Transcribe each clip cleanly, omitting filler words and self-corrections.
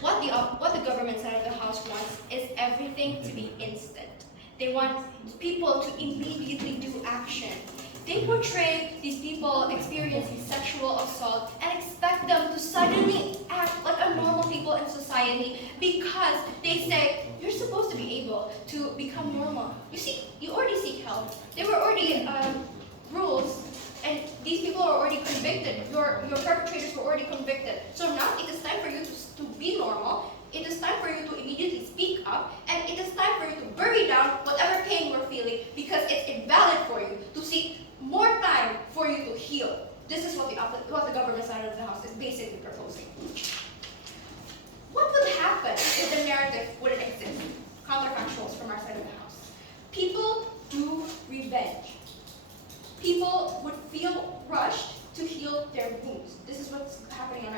What the government side of the house wants is everything to be instant. They want people to immediately do action. They portray these people experiencing sexual assault and expect them to suddenly act like a normal people in society because they say you're supposed to be able to become normal. You see, you already seek help. There were already rules, and these people are already convicted. Your perpetrators were already convicted. So now it is time for you to be normal. It is time for you to immediately speak up, and it is time for you to bury down whatever pain you're feeling because it's invalid for you to seek more time for you to heal. This is what the government side of the house is basically proposing. What would happen if the narrative wouldn't exist? Counterfactuals from our side of the house. People do revenge. People would feel rushed to heal their wounds. This is what's happening on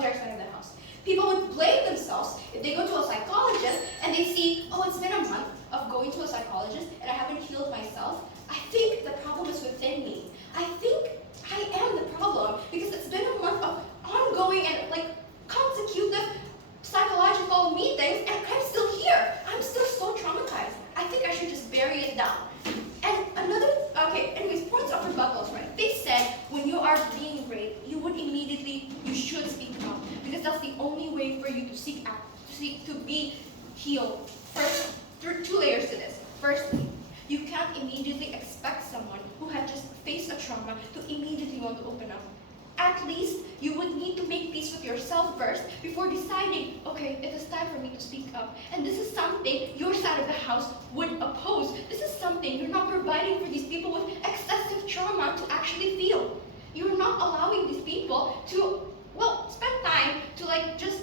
their side of the house. People would blame themselves if they go to a psychologist and they see, oh, it's been a month of going to a psychologist and I haven't healed myself. I think the problem is within me. I think I am the problem because it's been a month of ongoing and consecutive psychological meetings and I'm still here. I'm still so traumatized. I think I should just bury it down. And anyways, points of rebuttals, right? They said when you are being raped, you should speak up because that's the only way for you to seek to be healed. First, there are two layers to this. Firstly, you can't immediately expect someone who had just faced a trauma to immediately want to open up. At least you would need to make peace with yourself first before deciding, okay, it is time for me to speak up. And this is something your side of the house would oppose. This is something you're not providing for these people with excessive trauma to actually feel. You're not allowing these people to, spend time to just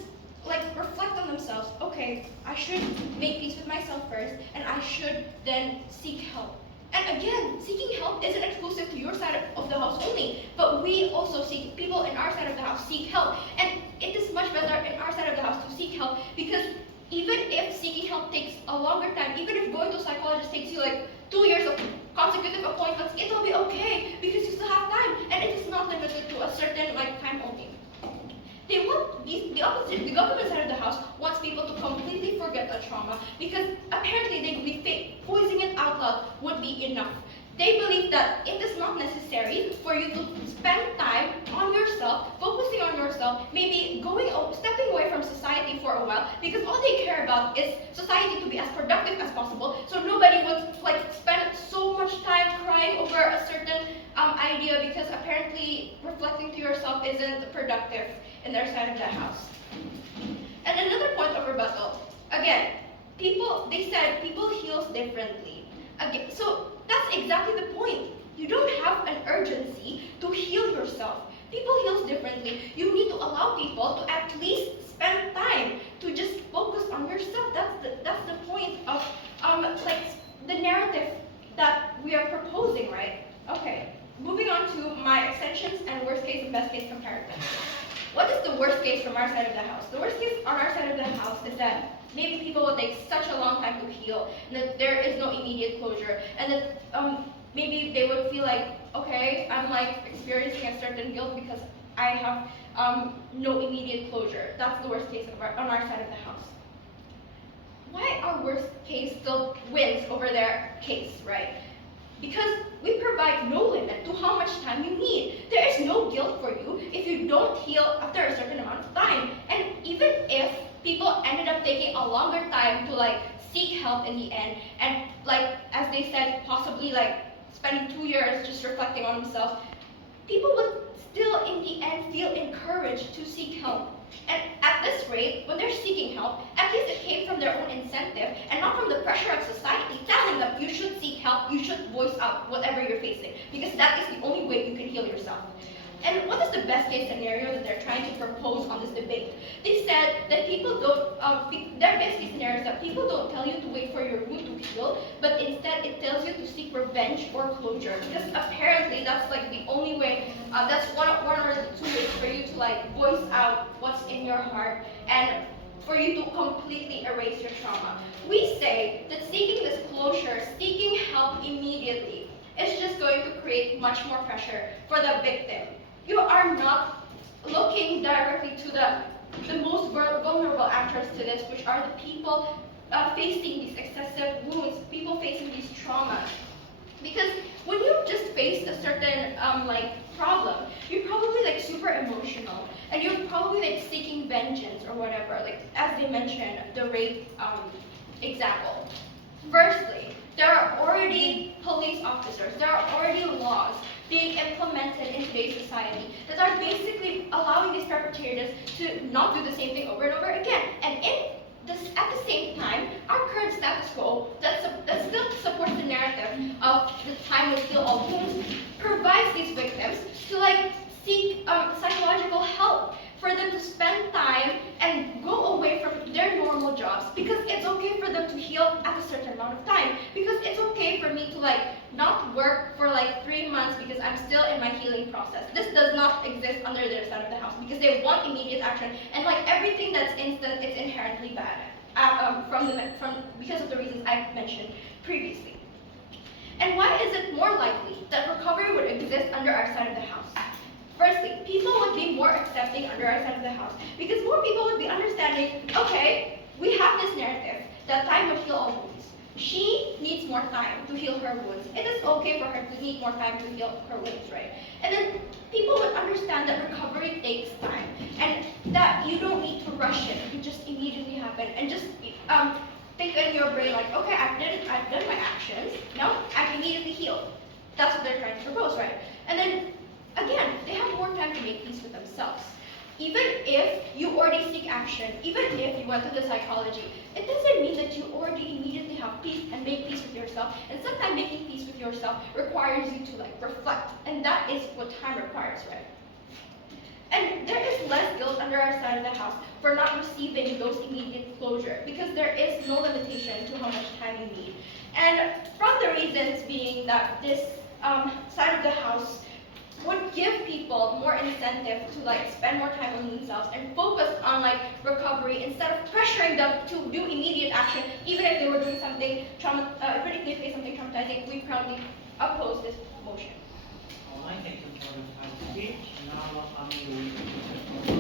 reflect on themselves. Okay, I should make peace with myself first, and I should then seek help. And again, seeking help isn't exclusive to your side of the house only, but we also seek, people in our side of the house seek help. And it is much better in our side of the house to seek help because even if seeking help takes a longer time, even if going to a psychologist takes you 2 years of consecutive appointments, it'll be okay because you still have time and it is not limited to a certain time only. They want the opposite. The government side of the house wants people to completely forget the trauma because apparently they believe voicing it out loud would be enough. They believe that it is not necessary for you to spend time on yourself, focusing on yourself, maybe stepping away from society for a while because all they care about is society to be as productive as possible. So nobody would spend so much time crying over a certain idea because apparently reflecting to yourself isn't productive in their side of the house. And another point of rebuttal, again, they said people heals differently. Again, so that's exactly the point. You don't have an urgency to heal yourself. People heals differently. You need to allow people to at least spend time to just focus on yourself. That's the point of the narrative that we are proposing, right? Okay, moving on to my extensions and worst case and best case comparison. What is the worst case from our side of the house? The worst case on our side of the house is that maybe people will take such a long time to heal, and that there is no immediate closure, and that maybe they would feel okay, I'm experiencing a certain guilt because I have no immediate closure. That's the worst case on our side of the house. Why our worst case still wins over their case, right? Because we provide no limit to how much time you need. There is no guilt for you if you don't heal after a certain amount of time. And even if people ended up taking a longer time to seek help in the end, and as they said, possibly spending 2 years just reflecting on themselves, people would still in the end feel encouraged to seek help. And at this rate, when they're seeking help, at least it came from their own incentive and not from the pressure of society telling them you should seek help, you should voice out whatever you're facing, because that is the only way you can heal yourself. And what is the best case scenario that they're trying to propose on this debate? They said that people don't, their best case scenario is that people don't tell you to wait for your wound to heal, but instead it tells you to seek revenge or closure. Because apparently that's the only way, that's one or the two ways for you to voice out what's in your heart and for you to completely erase your trauma. We say that seeking this closure, seeking help immediately, is just going to create much more pressure for the victim. You are not looking directly to the the most vulnerable actors to this, which are the people facing these excessive wounds, people facing these traumas. Because when you just face a certain problem, you're probably like super emotional, and you're probably like seeking vengeance or whatever. Like as they mentioned, the rape example. Firstly, there are already police officers, there are already laws being implemented in today's society that are basically allowing these perpetrators to not do the same thing over and over again. And at the same time, our current status quo that still supports the narrative of the time was still all wounds provides these victims to seek psychological help, for them to spend time and go away from their normal jobs, because it's okay for them to heal at a certain amount of time, because it's okay for me to not work for 3 months because I'm still in my healing process. This does not exist under their side of the house, because they want immediate action, and everything that's instant, it's inherently bad because of the reasons I've mentioned previously. And why is it more likely that recovery would exist under our side of the house? Firstly, people would be more accepting under our side of the house, because more people would be understanding, okay, we have this narrative that time will heal all wounds. She needs more time to heal her wounds. It is okay for her to need more time to heal her wounds, right? And then people would understand that recovery takes time, and that you don't need to rush it. It just immediately happen, and just think in your brain okay, I've done my actions, now I'm immediately healed. That's what they're trying to propose, right? And then again, they have more time to make peace with themselves. Even if you already seek action, even if you went to the psychology, it doesn't mean that you already immediately have peace and make peace with yourself. And sometimes making peace with yourself requires you to reflect, and that is what time requires, right? And there is less guilt under our side of the house for not receiving those immediate closure, because there is no limitation to how much time you need. And from the reasons being that this side of the house would give people more incentive to spend more time on themselves and focus on recovery, instead of pressuring them to do immediate action, even if they were doing something even if they face something traumatizing. We proudly oppose this motion. All right, thank you for the speech. Now,